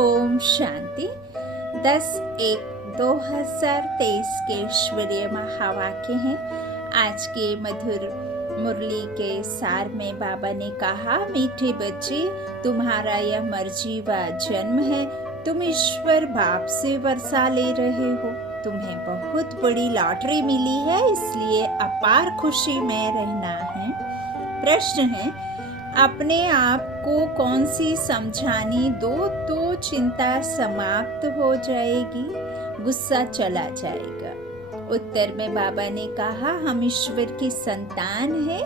ओम शांति 10/1/2023 के ईश्वरीय महावाक्य हैं। आज के मधुर मुरली के सार में बाबा ने कहा, मीठे बच्चे, तुम्हारा यह मर्जी व जन्म है। तुम ईश्वर बाप से वर्षा ले रहे हो। तुम्हें बहुत बड़ी लॉटरी मिली है, इसलिए अपार खुशी में रहना है। प्रश्न है, अपने आप को कौन सी समझानी दो तो चिंता समाप्त हो जाएगी, गुस्सा चला जाएगा। उत्तर में बाबा ने कहा, हम ईश्वर की संतान हैं,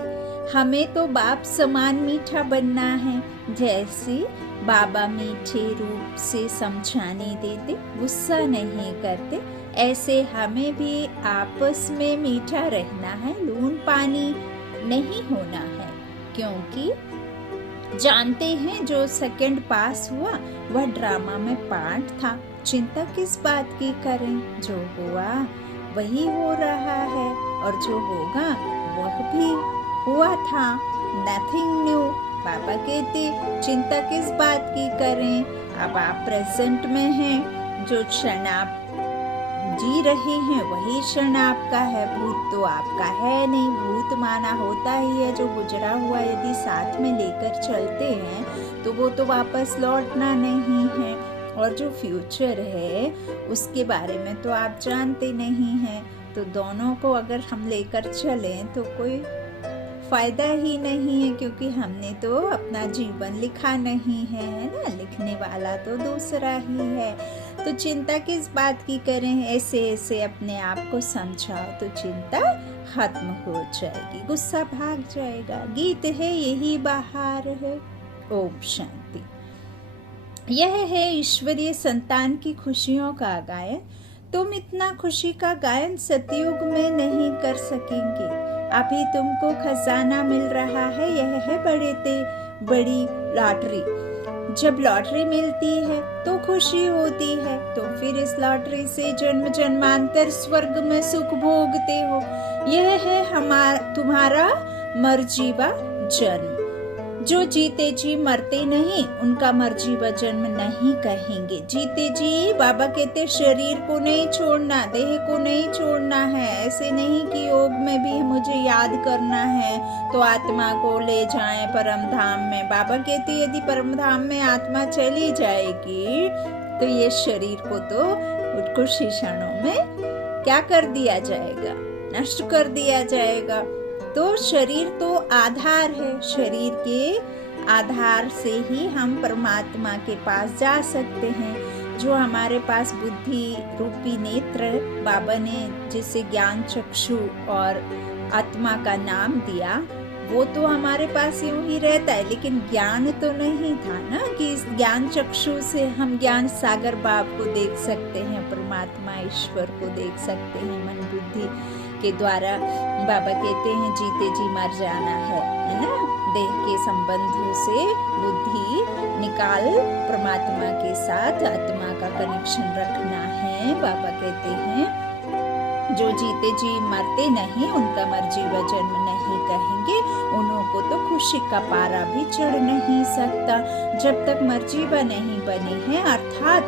हमें तो बाप समान मीठा बनना है। जैसे बाबा मीठे रूप से समझाने देते, गुस्सा नहीं करते, ऐसे हमें भी आपस में मीठा रहना है, लून पानी नहीं होना है। क्योंकि जानते हैं जो सेकंड पास हुआ वह ड्रामा में पार्ट था। चिंता किस बात की करें, जो हुआ वही हो रहा है और जो होगा वह भी हुआ था। Nothing new. पापा कहते चिंता किस बात की करें, अब आप प्रेजेंट में हैं, जो क्षण आप जी रहे हैं वही क्षण आपका है। भूत तो आपका है नहीं, भूत माना होता ही है जो गुजरा हुआ यदि साथ में लेकर चलते हैं तो वो तो वापस लौटना नहीं है। और जो फ्यूचर है उसके बारे में तो आप जानते नहीं हैं, तो दोनों को अगर हम लेकर चलें तो कोई फायदा ही नहीं है, क्योंकि हमने तो अपना जीवन लिखा नहीं है ना, लिखने वाला तो दूसरा ही है। तो चिंता किस बात की करें, ऐसे ऐसे अपने आप को समझाओ तो चिंता खत्म हो जाएगी, गुस्सा भाग जाएगा। गीत है यही बाहर है। ओम शांति। यह है ईश्वरीय संतान की खुशियों का गायन। तुम इतना खुशी का गायन सतयुग में नहीं कर सकेंगे। अभी तुमको खजाना मिल रहा है, यह है बड़ी लॉटरी। जब लॉटरी मिलती है तो खुशी होती है, तो फिर इस लॉटरी से जन्म जन्मांतर स्वर्ग में सुख भोगते हो। यह है तुम्हारा मर्जी व जन्म। जो जीते जी मरते नहीं, उनका मर्जी व जन्म नहीं कहेंगे। जीते जी बाबा कहते शरीर को नहीं छोड़ना, देह को नहीं छोड़ना है। ऐसे नहीं कि योग में भी मुझे याद करना है तो आत्मा को ले जाएं परम धाम में। बाबा कहते यदि परम धाम में आत्मा चली जाएगी तो ये शरीर को तो कुछ ही क्षणों में क्या कर दिया जाएगा, नष्ट कर दिया जाएगा। तो शरीर तो आधार है, शरीर के आधार से ही हम परमात्मा के पास जा सकते हैं। जो हमारे पास बुद्धि रूपी नेत्र बाबा ने जिसे ज्ञान चक्षु और आत्मा का नाम दिया, वो तो हमारे पास यूं ही रहता है, लेकिन ज्ञान तो नहीं था ना कि इस ज्ञान चक्षु से हम ज्ञान सागर बाप को देख सकते हैं, परमात्मा ईश्वर को देख सकते हैं। मन बुद्धि के द्वारा बाबा कहते हैं जीते जी मर जाना है ना। देह के संबंध से बुद्धि निकाल परमात्मा के साथ आत्मा का कनेक्शन रखना है। बाबा कहते हैं जो जीते जी मरते नहीं, उनका मर्जी व जन्म नहीं कहेंगे। उन्हों को तो खुशी का पारा भी चढ़ नहीं सकता। जब तक मर्जी व नहीं बनी है, अर्थात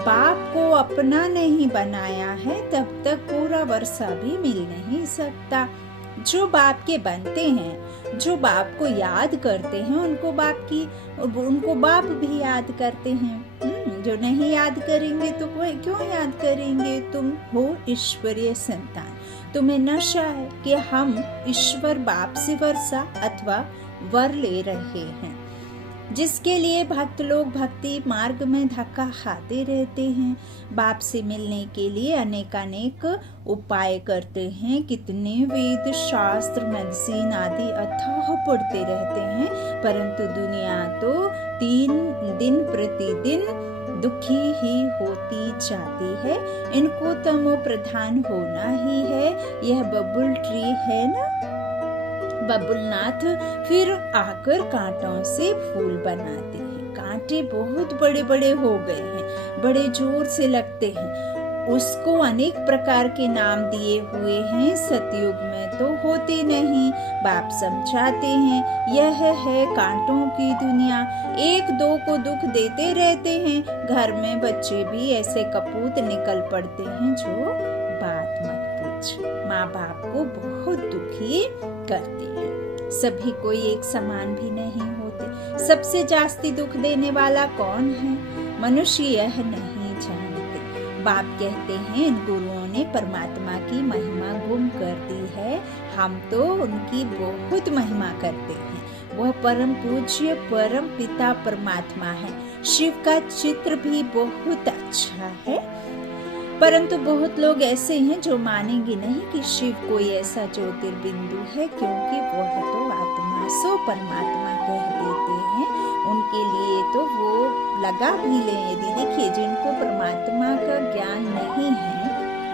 बाप को अपना नहीं बनाया है, तब तक पूरा वर्षा भी मिल नहीं सकता। जो बाप के बनते हैं, जो बाप को याद करते हैं, उनको बाप भी याद करते हैं। जो नहीं याद करेंगे तो क्यों याद करेंगे। तुम हो ईश्वरीय संतान, तुम्हें नशा है कि हम ईश्वर बाप से वर्षा अथवा वर ले रहे हैं, जिसके लिए भक्त लोग भक्ति मार्ग में धक्का खाते रहते हैं। बाप से मिलने के लिए अनेक उपाय करते हैं, कितने वेद शास्त्र मेडिसिन आदि अथाह पढ़ते रहते हैं, परंतु दुनिया तो दिन प्रतिदिन दुखी ही होती जाती है। इनको तमो प्रधान होना ही है। यह बबुल ट्री है ना, बबुलनाथ फिर आकर कांटों से फूल बनाते हैं। कांटे बहुत बड़े बड़े हो गए हैं, बड़े जोर से लगते हैं। उसको अनेक प्रकार के नाम दिए हुए हैं। सतयुग में तो होती नहीं। बाप समझाते हैं यह है कांटों की दुनिया, एक दो को दुख देते रहते हैं। घर में बच्चे भी ऐसे कपूत निकल पड़ते हैं जो बात मत पूछ, माँ बाप को बहुत दुखी करते हैं। सभी कोई एक समान भी नहीं होते। सबसे जास्ती दुख देने वाला कौन है? मनुष्य यह नहीं जानते। बाप कहते हैं इन गुरुओं ने परमात्मा की महिमा गुम कर दी है। हम तो उनकी बहुत महिमा करते हैं। वह परम पूज्य परम पिता परमात्मा है। शिव का चित्र भी बहुत अच्छा है, परंतु बहुत लोग ऐसे हैं जो मानेंगे नहीं कि शिव कोई ऐसा ज्योतिर्बिंदु है, क्योंकि वह तो आत्मा सो परमात्मा कह देते हैं। उनके लिए तो वो लगा भी ले। यदि देखिए, जिनको परमात्मा का ज्ञान नहीं है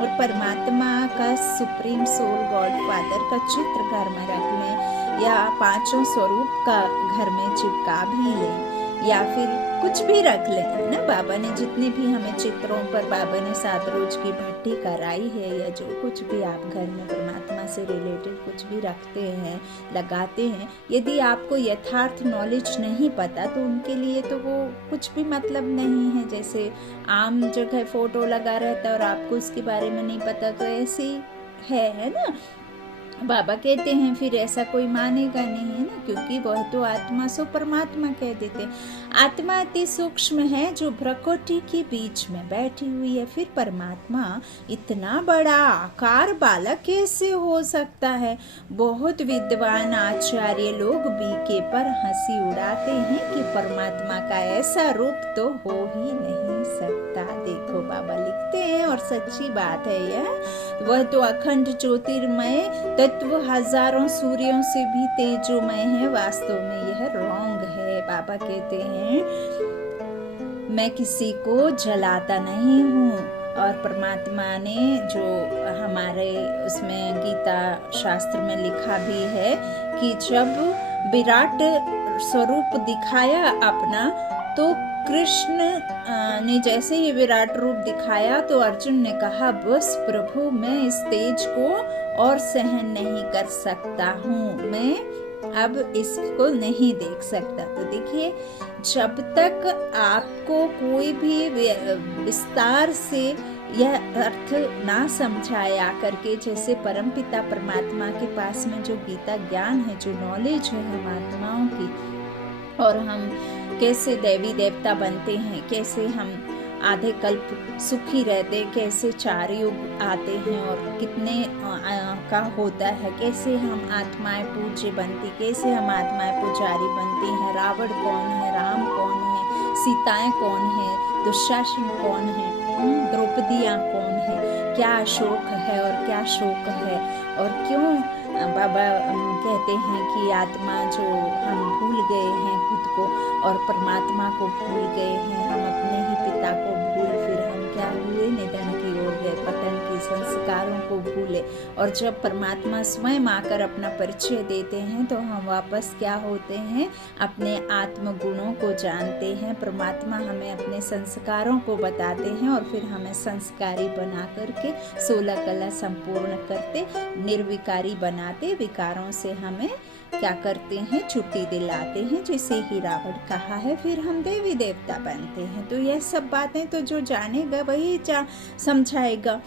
और परमात्मा का सुप्रीम सोल गॉड फादर का चित्र घर में रख लें या पांचों स्वरूप का घर में चिपका भी लें या फिर कुछ भी रख लें ना। बाबा ने जितने भी हमें चित्रों पर बाबा ने 7 रोज की भट्टी कराई है, या जो कुछ भी आप घर में परमात्मा से रिलेटेड कुछ भी रखते हैं लगाते हैं, यदि आपको यथार्थ नॉलेज नहीं पता तो उनके लिए तो वो कुछ भी मतलब नहीं है। जैसे आम जगह फोटो लगा रहता है और आपको उसके बारे में नहीं पता, तो ऐसे है ना। बाबा कहते हैं फिर ऐसा कोई मानेगा नहीं, है ना, क्योंकि वह तो आत्मा सो परमात्मा कह देते हैं। आत्मा अति सूक्ष्म है जो प्रकृति के बीच में बैठी हुई है। फिर परमात्मा इतना बड़ा आकार बालक कैसे हो सकता है? बहुत विद्वान आचार्य लोग बीके पर हंसी उड़ाते हैं कि परमात्मा का ऐसा रूप तो हो ही नहीं सकता। देखो बाबा लिखते हैं और सच्ची बात है यह। वह तो अखंड ज्योतिर्मय तत्व हजारों सूर्यों से भी तेजोमय है। वास्तव में यह रॉन्ग है। बाबा कहते हैं मैं किसी को जलाता नहीं हूँ। और परमात्मा ने जो हमारे उसमें गीता शास्त्र में लिखा भी है कि जब विराट स्वरूप दिखाया अपना, तो कृष्ण ने जैसे ही विराट रूप दिखाया तो अर्जुन ने कहा बस प्रभु मैं इस तेज को और सहन नहीं कर सकता हूँ, मैं अब इसको नहीं देख सकता। तो देखिए, जब तक आपको कोई भी विस्तार से यह अर्थ ना समझाया करके, जैसे परमपिता परमात्मा के पास में जो गीता ज्ञान है, जो नॉलेज है हम आत्माओं की, और हम कैसे देवी देवता बनते हैं, कैसे हम आधे कल्प सुखी रहते, कैसे 4 युग आते हैं और कितने का होता है, कैसे हम आत्माएं पूज्य बनती, कैसे हम आत्माएं पुजारी बनती हैं। रावण कौन है, राम कौन है, सीताएं कौन है, दुशासन कौन है, द्रौपदियाँ कौन है, क्या शोक है और क्या शोक है, और क्यों बाबा कहते हैं कि आत्मा जो हम भूल गए हैं खुद को और परमात्मा को भूल गए हैं, हम अपने ही पिता को भूल, फिर हम क्या हुए, निधन की ओर गए, पतन की, संस्कारों को भूले। और जब परमात्मा स्वयं आकर अपना परिचय देते हैं तो हम वापस क्या होते हैं, अपने आत्म गुणों को जानते हैं। परमात्मा हमें अपने संस्कारों को बताते हैं और फिर हमें संस्कारी बना करके 16 कला संपूर्ण करते, निर्विकारी बनाते, विकारों से हमें क्या करते हैं, छुट्टी दिलाते हैं, जैसे ही रावण कहा है। फिर हम देवी देवता बनते हैं। तो यह सब बातें तो जो जानेगा वही समझाएगा,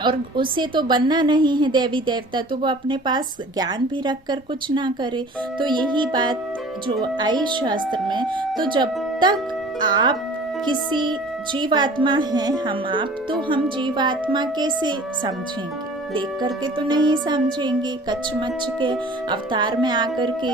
और उसे तो बनना नहीं है देवी देवता, तो वो अपने पास ज्ञान भी रख कर कुछ ना करे। तो यही बात जो आई शास्त्र में, तो जब तक आप किसी जीवात्मा हैं, हम जीवात्मा कैसे समझेंगे? देख करके तो नहीं समझेंगे। कच्छ मच्छ के अवतार में आकर के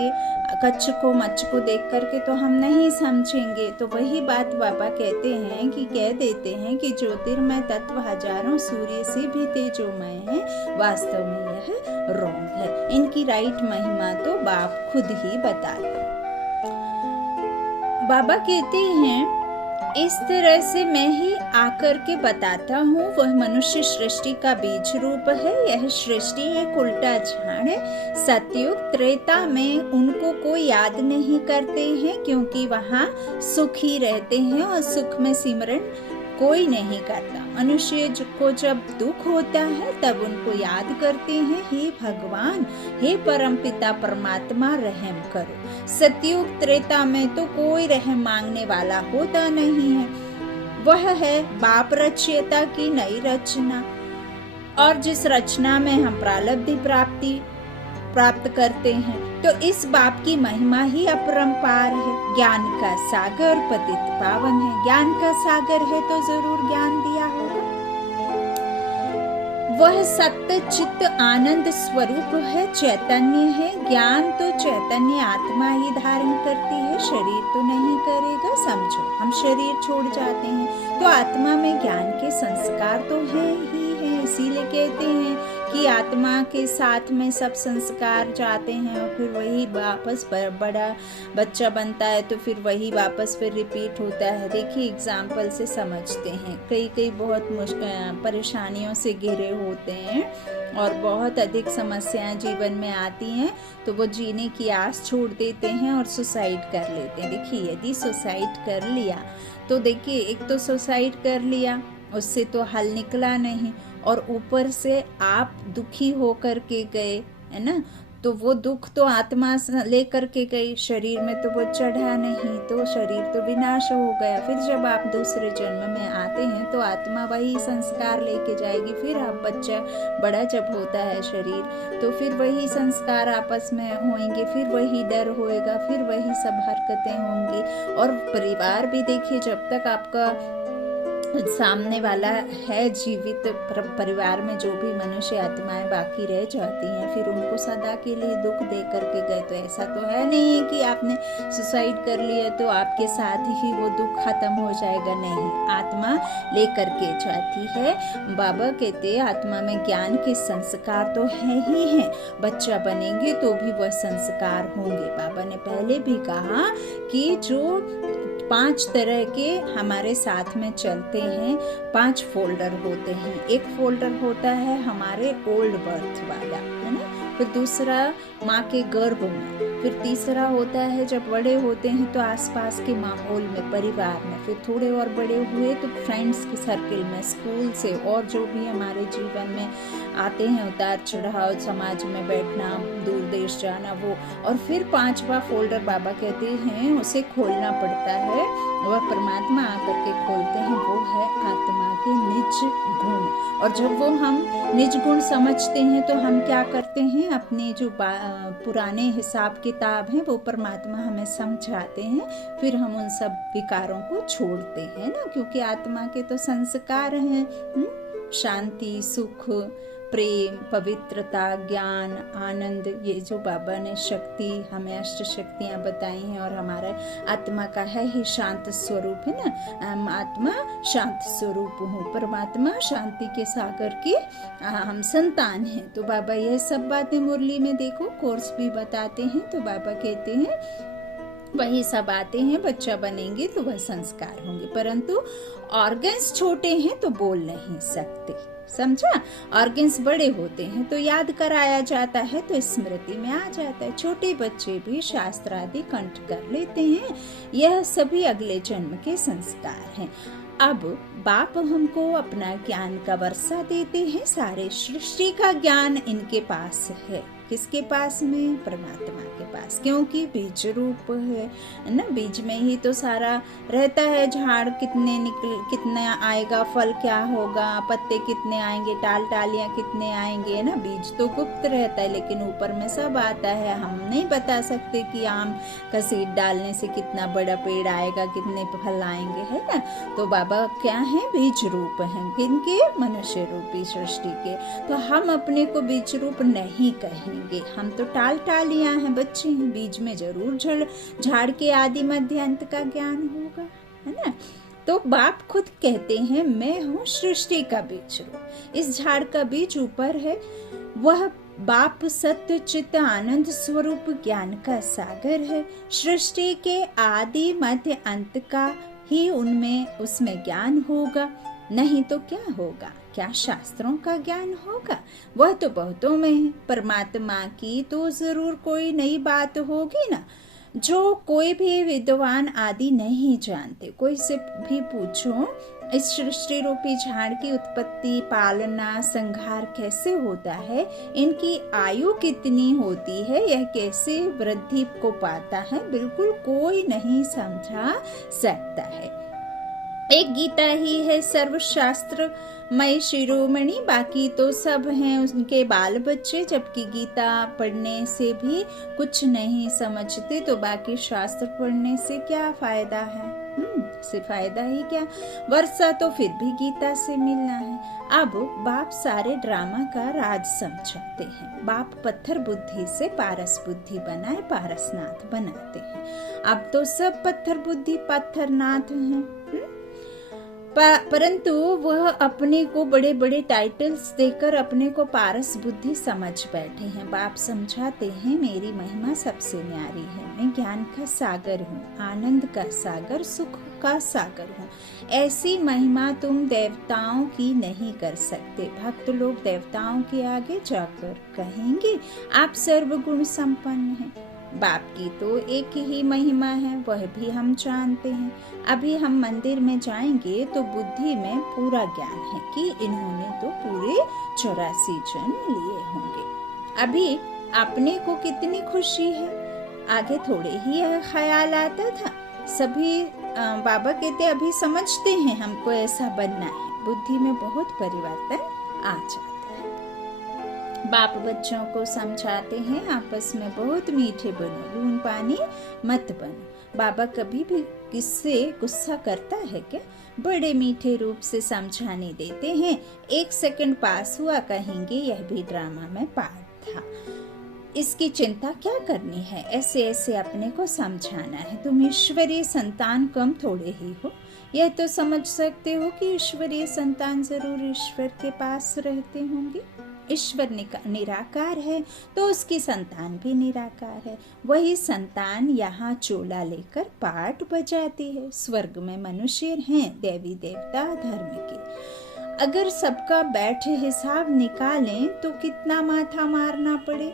कच्छ को मच्छ को देख करके तो हम नहीं समझेंगे। तो वही बात बाबा कहते हैं कि कह देते हैं कि ज्योतिर्मय तत्व हजारों सूर्य से भी तेजोमय है। वास्तव में यह रॉन्ग है। इनकी राइट महिमा तो बाप खुद ही बता दे। बाबा कहते हैं इस तरह से मैं ही आकर के बताता हूँ, वह मनुष्य सृष्टि का बीज रूप है। यह सृष्टि एक उल्टा झाड़ है। सतयुग त्रेता में उनको कोई याद नहीं करते हैं, क्योंकि वहाँ सुखी रहते हैं और सुख में सिमरन कोई नहीं करता। मनुष्य को जब दुख होता है तब उनको याद करते हैं, हे भगवान, हे परमपिता परमात्मा, रहम करो। सतयुग त्रेता में तो कोई रहम मांगने वाला होता नहीं है। वह है बाप रचयिता की नई रचना, और जिस रचना में हम प्रारब्ध प्राप्ति प्राप्त करते हैं, तो इस बाप की महिमा ही अपरंपार है। ज्ञान का सागर पतित पावन है। ज्ञान का सागर है तो जरूर ज्ञान दिया होगा। वह सत्य चित्त आनंद स्वरूप है, चैतन्य है। ज्ञान तो चैतन्य आत्मा ही धारण करती है, शरीर तो नहीं करेगा। समझो, हम शरीर छोड़ जाते हैं तो आत्मा में ज्ञान के संस्कार तो है ही है। इसीलिए कहते हैं कि आत्मा के साथ में सब संस्कार जाते हैं और फिर वही वापस बड़ा बच्चा बनता है, तो फिर वही वापस फिर रिपीट होता है। देखिए, एग्जाम्पल से समझते हैं। कई बहुत परेशानियों से घिरे होते हैं और बहुत अधिक समस्याएं जीवन में आती हैं, तो वो जीने की आस छोड़ देते हैं और सुसाइड कर लेते हैं। देखिए, यदि सुसाइड कर लिया तो देखिए, एक तो सुसाइड कर लिया, उससे तो हल निकला नहीं, और ऊपर से आप दुखी होकर के गए, है ना, तो वो दुख तो आत्मा लेकर के गई, शरीर में तो वो चढ़ा नहीं, तो शरीर तो विनाश हो गया। फिर जब आप दूसरे जन्म में आते हैं तो आत्मा वही संस्कार लेके जाएगी। फिर आप बच्चा बड़ा जब होता है शरीर, तो फिर वही संस्कार आपस में होंगे, फिर वही डर होएगा, फिर वही सब हरकतें होंगी। और परिवार भी देखिए, जब तक आपका सामने वाला है जीवित, परिवार में जो भी मनुष्य आत्माएं बाकी रह जाती हैं, फिर उनको सदा के लिए दुख दे करके गए। तो ऐसा तो है नहीं है कि आपने सुसाइड कर लिया तो आपके साथ ही वो दुख खत्म हो जाएगा, नहीं, आत्मा ले करके जाती है। बाबा कहते आत्मा में ज्ञान के संस्कार तो है ही हैं, बच्चा बनेंगे तो भी वह संस्कार होंगे। बाबा ने पहले भी कहा कि जो 5 तरह के हमारे साथ में चलते हैं, 5 फोल्डर होते हैं। एक फोल्डर होता है हमारे ओल्ड बर्थ वाला, है ना, फिर दूसरा माँ के गर्भ में, फिर तीसरा होता है जब बड़े होते हैं तो आसपास के माहौल में, परिवार में, फिर थोड़े और बड़े हुए तो फ्रेंड्स के सर्किल में, स्कूल से, और जो भी हमारे जीवन में आते हैं उतार चढ़ाव, समाज में बैठना, दूर देश जाना, वो। और फिर 5वां फोल्डर बाबा कहते हैं उसे खोलना पड़ता है, वह परमात्मा आकर के खोलते हैं, वो है आत्मा के निज गुण। और जब वो हम निज गुण समझते हैं तो हम क्या करते हैं, अपने जो पुराने हिसाब किताब हैं वो परमात्मा हमें समझाते हैं, फिर हम उन सब विकारों को छोड़ते हैं ना, क्योंकि आत्मा के तो संस्कार हैं, शांति, सुख, प्रेम, पवित्रता, ज्ञान, आनंद, ये जो बाबा ने शक्ति हमें अष्ट शक्तियाँ बताई हैं, और हमारा आत्मा का है ही शांत स्वरूप, है ना, आत्मा शांत स्वरूप हूँ, परमात्मा शांति के सागर के हम संतान हैं। तो बाबा यह सब बातें मुरली में देखो कोर्स भी बताते हैं। तो बाबा कहते हैं वही सब आते हैं, बच्चा बनेंगे तो वह संस्कार होंगे, परंतु ऑर्गन्स छोटे हैं तो बोल नहीं सकते, समझा। ऑर्गन्स बड़े होते हैं तो याद कराया जाता है तो स्मृति में आ जाता है। छोटे बच्चे भी शास्त्र आदि कंठ कर लेते हैं, यह सभी अगले जन्म के संस्कार हैं। अब बाप हमको अपना ज्ञान का वर्षा देते हैं, सारे सृष्टि का ज्ञान इनके पास है। किसके पास में? परमात्मा के पास, क्योंकि बीज रूप है ना, बीज में ही तो सारा रहता है। झाड़ कितना आएगा, फल क्या होगा, पत्ते कितने आएंगे, टालियां कितने आएंगे, है ना। बीज तो गुप्त रहता है, लेकिन ऊपर में सब आता है। हम नहीं बता सकते कि आम का सीड डालने से कितना बड़ा पेड़ आएगा, कितने फल आएंगे, है ना। तो बाबा क्या है? बीज रूप हैं। किनके? मनुष्य रूपी सृष्टि के। तो हम अपने को बीज रूप नहीं कहेंगे, हम तो टालियां हैं, बच्चे हैं। बीज में जरूर झाड़ के आदि मध्य अंत का ज्ञान होगा, है ना। तो बाप खुद कहते हैं मैं हूँ सृष्टि का बीज रूप। इस झाड़ का बीज ऊपर है, वह बाप सत्य चित्त आनंद स्वरूप ज्ञान का सागर है। सृष्टि के आदि मध्य अंत का ही उसमें ज्ञान होगा, नहीं तो क्या होगा? क्या शास्त्रों का ज्ञान होगा? वह तो बहुतों में है। परमात्मा की तो जरूर कोई नई बात होगी ना। जो कोई भी विद्वान आदि नहीं जानते, कोई से भी पूछो इस सृष्टि रूपी झाड़ की उत्पत्ति, पालना, संहार कैसे होता है, इनकी आयु कितनी होती है, यह कैसे वृद्धि को पाता है, बिल्कुल कोई नहीं समझा सकता है। एक गीता ही है सर्वशास्त्र मय शिरोमणि, बाकी तो सब हैं उनके बाल बच्चे। जबकि गीता पढ़ने से भी कुछ नहीं समझते तो बाकी शास्त्र पढ़ने से क्या फायदा है? से फायदा ही क्या, वर्षा तो फिर भी गीता से मिलना है। अब बाप सारे ड्रामा का राज समझाते हैं। बाप पत्थर बुद्धि से पारस बुद्धि बनाए पारसनाथ बनाते हैं। अब तो सब पत्थर बुद्धि पत्थरनाथ हैं, परंतु वह अपने को बड़े बड़े टाइटल्स देकर अपने को पारस बुद्धि समझ बैठे हैं। बाप समझाते हैं मेरी महिमा सबसे न्यारी है, मैं ज्ञान का सागर हूँ, आनंद का सागर, सुख का सागर हूँ। ऐसी महिमा तुम देवताओं की नहीं कर सकते। भक्त लोग देवताओं के आगे जाकर कहेंगे आप सर्वगुण संपन्न हैं। बाप की तो एक ही महिमा है, वह भी हम जानते हैं। अभी हम मंदिर में जाएंगे तो बुद्धि में पूरा ज्ञान है कि इन्होंने तो पूरे 84 जन्म लिए होंगे। अभी अपने को कितनी खुशी है, आगे थोड़े ही यह ख्याल आता था। सभी बाबा कहते अभी समझते हैं हमको ऐसा बनना है। बुद्धि में बहुत परिवर्तन आ जाता है। बाप बच्चों को समझाते हैं आपस में बहुत मीठे बनो, लून पानी मत बनो। बाबा कभी भी किससे गुस्सा करता है क्या? बड़े मीठे रूप से समझाने देते हैं। 1 सेकंड पास हुआ कहेंगे यह भी ड्रामा में पार्ट था, इसकी चिंता क्या करनी है, ऐसे ऐसे अपने को समझाना है। तुम ईश्वरीय संतान कम थोड़े ही हो, यह तो समझ सकते हो कि ईश्वरीय संतान जरूर ईश्वर के पास रहते होंगे। ईश्वर निराकार है तो उसकी संतान भी निराकार है। वही संतान यहाँ चोला लेकर पाठ बजाती है। स्वर्ग में मनुष्य हैं, देवी देवता धर्म के। अगर सबका बैठे हिसाब निकालें तो कितना माथा मारना पड़े,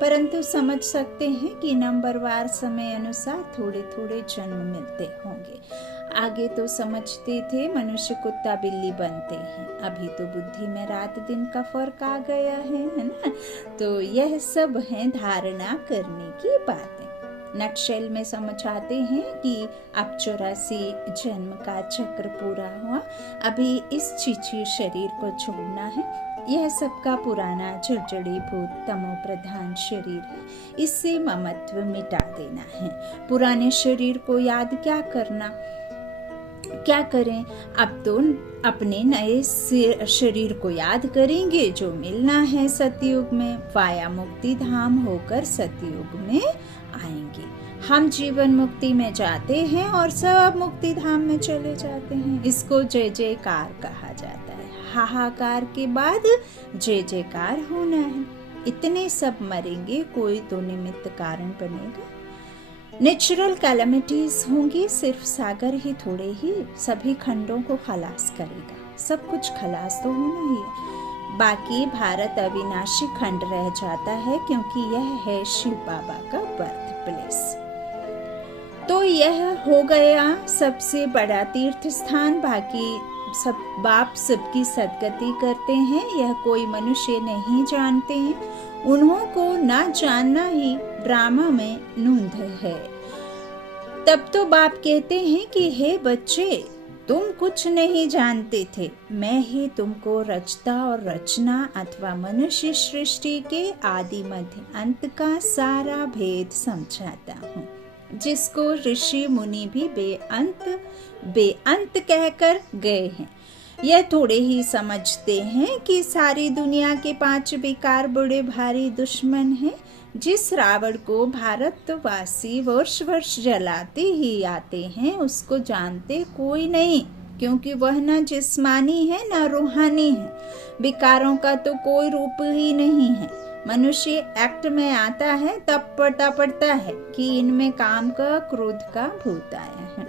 परंतु समझ सकते हैं कि नंबरवार समय अनुसार थोड़े थोड़े जन्म मिलते होंगे। आगे तो समझते थे मनुष्य कुत्ता बिल्ली बनते हैं, अभी तो बुद्धि में रात दिन का फर्क आ गया है ना। तो यह सब है धारणा करने की बातें। नटशेल में समझाते हैं कि अब 84 जन्म का चक्र पूरा हुआ, अभी इस चीची शरीर को छोड़ना है। यह सबका पुराना जड़जड़ी भूत तमो प्रधान शरीर है, इससे ममत्व मिटा देना है। पुराने शरीर को याद क्या करना, क्या करें? अब तो अपने नए शरीर को याद करेंगे जो मिलना है सतयुग में। वाया मुक्ति धाम होकर सतयुग में आएंगे। हम जीवन मुक्ति में जाते हैं और सब मुक्ति धाम में चले जाते हैं। इसको जय जयकार कहा जाता है। हाहाकार के बाद जय जयकार होना है। इतने सब मरेंगे, कोई तो निमित्त कारण बनेगा। नेचुरल कैलेमिटीज होंगी, सिर्फ सागर ही थोड़े ही सभी खंडों को खलास करेगा। सब कुछ खलास तो होना ही है, बाकी भारत अविनाशी खंड रह जाता है, क्योंकि यह है शिव बाबा का बर्थ प्लेस। तो यह हो गया सबसे बड़ा तीर्थ स्थान। बाकी सब बाप सबकी सदगति करते हैं, यह कोई मनुष्य नहीं जानते हैं। उन्हों को ना जानना ही ड्रामा में नूंद है। तब तो बाप कहते हैं कि हे बच्चे, तुम कुछ नहीं जानते थे, मैं ही तुमको रचता और रचना अथवा मनुष्य सृष्टि के आदि मध्य अंत का सारा भेद समझाता हूँ, जिसको ऋषि मुनि भी बेअंत कहकर गए हैं। यह थोड़े ही समझते हैं कि सारी दुनिया के 5 विकार बड़े भारी दुश्मन हैं। जिस रावण को भारतवासी वर्ष वर्ष जलाते ही आते हैं, उसको जानते कोई नहीं, क्योंकि वह न जिस्मानी है न रूहानी है। विकारों का तो कोई रूप ही नहीं है। मनुष्य एक्ट में आता है तब पता पड़ता है कि इनमें काम का क्रोध का भूत आया है।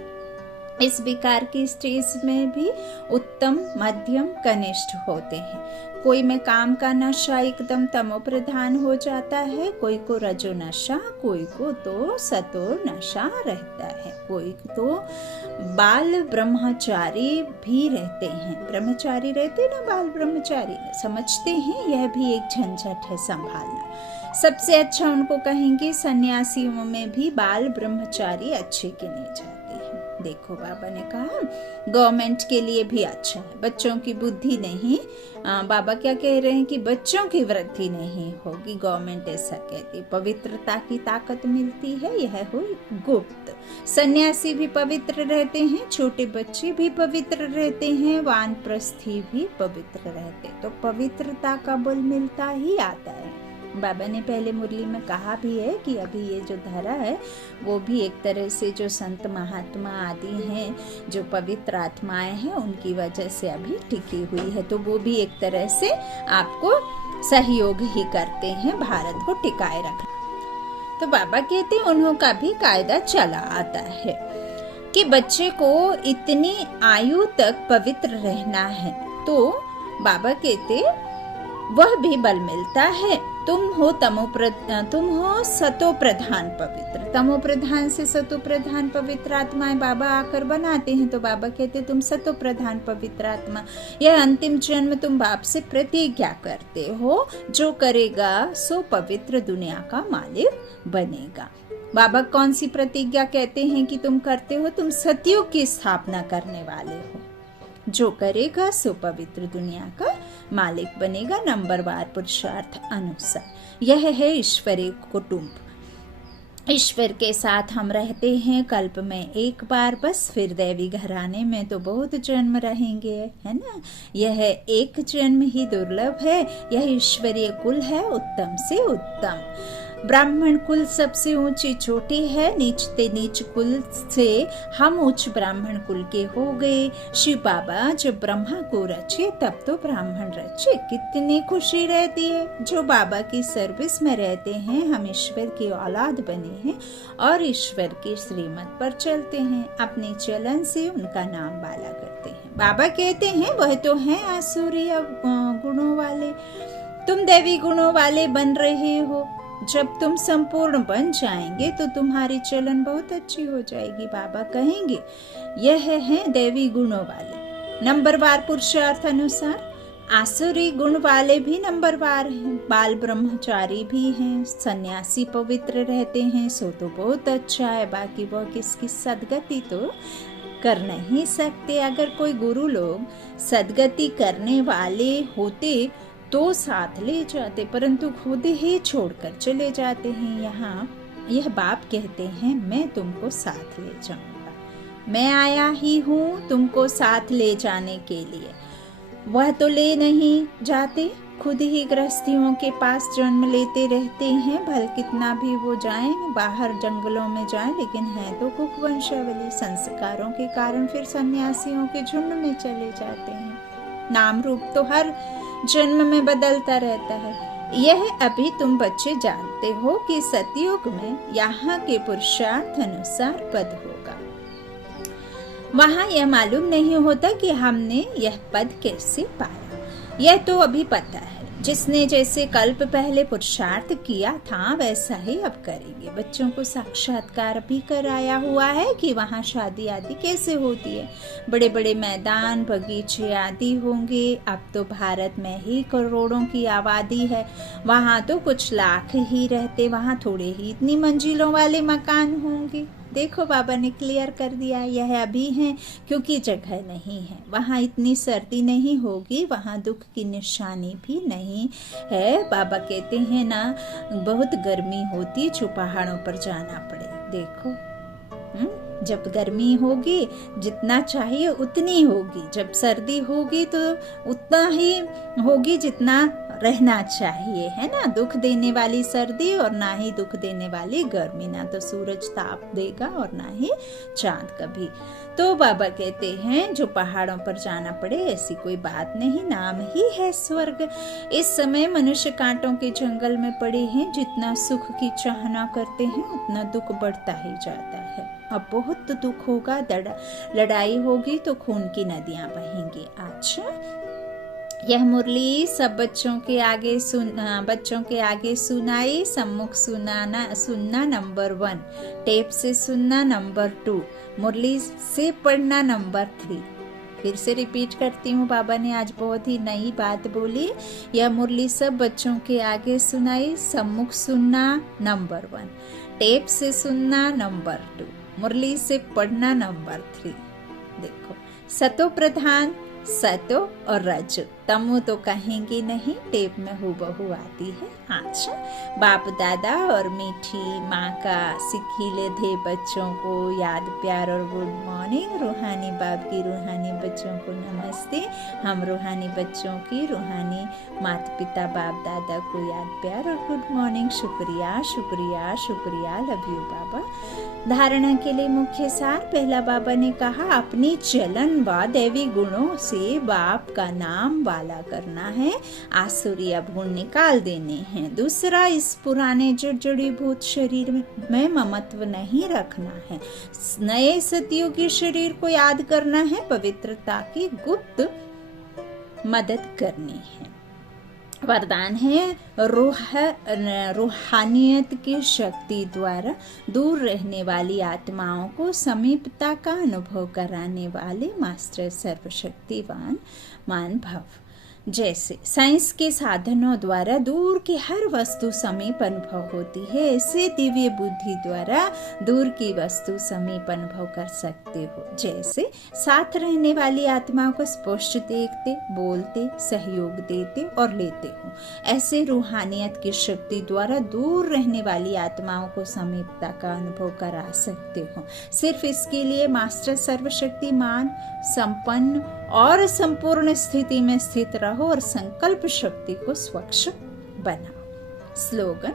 इस विकार की स्टेज में भी उत्तम, मध्यम, कनिष्ठ होते हैं। कोई में काम का नशा एकदम तमो प्रधान हो जाता है, कोई को रजो नशा, कोई को तो सतो नशा रहता है, कोई तो बाल ब्रह्मचारी भी रहते हैं। ब्रह्मचारी रहते ना, बाल ब्रह्मचारी समझते हैं, यह भी एक झंझट है संभालना। सबसे अच्छा उनको कहेंगे सन्यासियों में भी बाल ब्रह्मचारी अच्छे गिने जाते हैं। देखो बाबा ने कहा गवर्नमेंट के लिए भी अच्छा है, बच्चों की बुद्धि नहीं, बाबा क्या कह रहे हैं कि बच्चों की वृद्धि नहीं होगी, गवर्नमेंट ऐसा कहती है। पवित्रता की ताकत मिलती है, यह हुई गुप्त। सन्यासी भी पवित्र रहते हैं, छोटे बच्चे भी पवित्र रहते हैं, वानप्रस्थी भी पवित्र रहते, तो पवित्रता का बल मिलता ही आता है। बाबा ने पहले मुरली में कहा भी है कि अभी ये जो धरा है वो भी एक तरह से जो संत महात्मा आदि हैं, जो पवित्र आत्माएं हैं, उनकी वजह से अभी टिकी हुई है, तो वो भी एक तरह से आपको सहयोग ही करते हैं भारत को टिकाए रखना। तो बाबा कहते हैं उन्हों का भी कायदा चला आता है कि बच्चे को इतनी आयु तक पवित्र रहना है, तो बाबा कहते वह भी बल मिलता है। तुम हो सतो प्रधान पवित्र, तमो प्रधान से सतो प्रधान पवित्र आत्माएं बाबा आकर बनाते हैं, तो बाबा कहते तुम सतो प्रधान पवित्र आत्मा, यह अंतिम जन्म तुम बाप से प्रतिज्ञा करते हो, जो करेगा सो पवित्र दुनिया का मालिक बनेगा। बाबा कौन सी प्रतिज्ञा कहते हैं कि तुम करते हो? तुम सतयुग की स्थापना करने वाले हो, जो करेगा सो पवित्र दुनिया का मालिक बनेगा, नंबरवार पुरुषार्थ अनुसार। यह है ईश्वरीय कुटुंब। ईश्वर के साथ हम रहते हैं कल्प में एक बार बस, फिर दैवी घराने में तो बहुत जन्म रहेंगे, है ना। यह एक जन्म ही दुर्लभ है, यह ईश्वरीय कुल है उत्तम से उत्तम। ब्राह्मण कुल सबसे ऊंची चोटी है, नीचते नीच कुल से हम उच्च ब्राह्मण कुल के हो गए। शिव बाबा जब ब्रह्मा को रचे तब तो ब्राह्मण रचे, कितनी खुशी रहती है। जो बाबा की सर्विस में रहते हैं, हम ईश्वर की औलाद बने हैं और ईश्वर की श्रीमत पर चलते हैं, अपने चलन से उनका नाम बाला करते हैं। बाबा कहते हैं वह तो हैं आसुरी गुणों वाले, तुम दैवी गुणों वाले बन रहे हो। जब तुम संपूर्ण बन जाएंगे तो तुम्हारी चलन बहुत अच्छी हो जाएगी। बाबा कहेंगे यह है दैवी गुणों वाले। नंबरवार पुरुषार्थ अनुसार आसुरी गुण वाले भी नंबरवार हैं, बाल ब्रह्मचारी भी हैं, सन्यासी पवित्र रहते हैं, सो तो बहुत अच्छा है। बाकी वह किसकी सदगति तो कर नहीं सकते। अगर कोई गुरु लोग सदगति करने वाले होते तो साथ ले जाते, परंतु खुद ही छोड़कर चले जाते हैं। यहाँ यह बाप कहते हैं मैं तुमको साथ ले जाऊंगा, मैं आया ही हूँ तुमको साथ ले जाने के लिए। वह तो ले नहीं जाते, खुद ही गृहस्थियों के पास जन्म लेते रहते हैं, भल कितना भी वो जाएं, बाहर जंगलों में जाएं, लेकिन है तो कुक वंशावली। संस्कारों के कारण फिर सन्यासियों के झुंड में चले जाते हैं। नाम रूप तो हर जन्म में बदलता रहता है। यह अभी तुम बच्चे जानते हो कि सतयुग में यहाँ के पुरुषार्थ अनुसार पद होगा। वहाँ यह मालूम नहीं होता कि हमने यह पद कैसे पाया, यह तो अभी पता है। जिसने जैसे कल्प पहले पुरुषार्थ किया था वैसा ही अब करेंगे। बच्चों को साक्षात्कार भी कराया हुआ है कि वहाँ शादी आदि कैसे होती है, बड़े बड़े मैदान बगीचे आदि होंगे। अब तो भारत में ही करोड़ों की आबादी है, वहाँ तो कुछ लाख ही रहते, वहाँ थोड़े ही इतनी मंजिलों वाले मकान होंगे। देखो बाबा ने क्लियर कर दिया, यह अभी है क्योंकि जगह नहीं है। वहाँ इतनी सर्दी नहीं होगी, वहाँ दुख की निशानी भी नहीं है। बाबा कहते हैं ना बहुत गर्मी होती जो पहाड़ों पर जाना पड़े। देखो जब गर्मी होगी जितना चाहिए उतनी होगी, जब सर्दी होगी तो उतना ही होगी जितना रहना चाहिए, है ना। दुख देने वाली सर्दी और ना ही दुख देने वाली गर्मी, ना तो सूरज ताप देगा और ना ही चांद कभी। तो बाबा कहते हैं जो पहाड़ों पर जाना पड़े ऐसी कोई बात नहीं, नाम ही है स्वर्ग। इस समय मनुष्य कांटों के जंगल में पड़े हैं, जितना सुख की चाहना करते हैं उतना दुख बढ़ता ही जाता है। अब बहुत दुख होगा, लड़ाई होगी तो खून की नदियां बहेंगी। अच्छा, यह मुरली सब बच्चों के आगे सुनाई। सम्मुख सुनना नंबर 1, टेप से सुनना नंबर 2, मुरली से पढ़ना नंबर 3। फिर से रिपीट करती हूँ, बाबा ने आज बहुत ही नई बात बोली। यह मुरली सब बच्चों के आगे सुनाई। सम्मुख सुनना नंबर 1, टेप से सुनना नंबर 2, मुरली से पढ़ना नंबर 3। देखो, सतो प्रधान, सतो और रज, तमु तो कहेंगे नहीं, टेप में हूबहू आती है। अच्छा, बाप दादा और मीठी माँ का सिखिले थे बच्चों को याद प्यार और गुड मॉर्निंग। रूहानी बाप की रूहानी बच्चों को नमस्ते। हम रूहानी बच्चों की रूहानी माता पिता बाप दादा को याद प्यार और गुड मॉर्निंग। शुक्रिया शुक्रिया शुक्रिया, लव यू बाबा। धारणा के लिए मुख्य सार। पहला, बाबा ने कहा अपनी चलन व दैवी गुणों से बाप का नाम वाला करना है, आसुरी गुण निकाल देने हैं। दूसरा, इस पुराने जड़ीभूत शरीर में ममत्व नहीं रखना है, नए सतयुगी शरीर को याद करना है, पवित्रता की गुप्त मदद करनी है। वरदान है, रूहानियत की शक्ति द्वारा दूर रहने वाली आत्माओं को समीपता का अनुभव कराने वाले मास्टर सर्वशक्तिवान मान भव। जैसे साइंस के साधनों द्वारा दूर की हर वस्तु समीप अनुभव होती है, ऐसे दिव्य बुद्धि द्वारा दूर की वस्तु समीप अनुभव कर सकते हो। जैसे साथ रहने वाली आत्माओं को स्पष्ट देखते, बोलते, सहयोग देते और लेते हो, ऐसे रूहानियत की शक्ति द्वारा दूर रहने वाली आत्माओं को समीपता का अनुभव करा सकते हो। सिर्फ इसके लिए मास्टर सर्वशक्तिमान, संपन्न और संपूर्ण स्थिति में स्थित रहो और संकल्प शक्ति को स्वच्छ बनाओ। स्लोगन,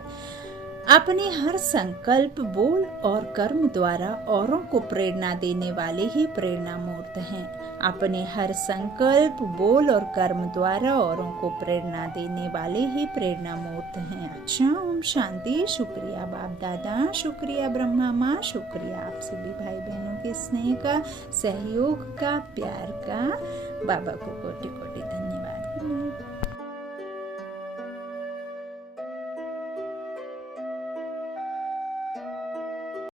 अपने हर संकल्प, बोल और कर्म द्वारा औरों को प्रेरणा देने वाले ही प्रेरणा मूर्त हैं। अपने हर संकल्प, बोल और कर्म द्वारा औरों को प्रेरणा देने वाले ही प्रेरणा मूर्त हैं। अच्छा, ओम शांति। शुक्रिया बाप दादा, शुक्रिया ब्रह्मा माँ, शुक्रिया आप सभी भाई बहनों के स्नेह का, सहयोग का, प्यार का। बाबा को कोटि कोटि धन्यवाद।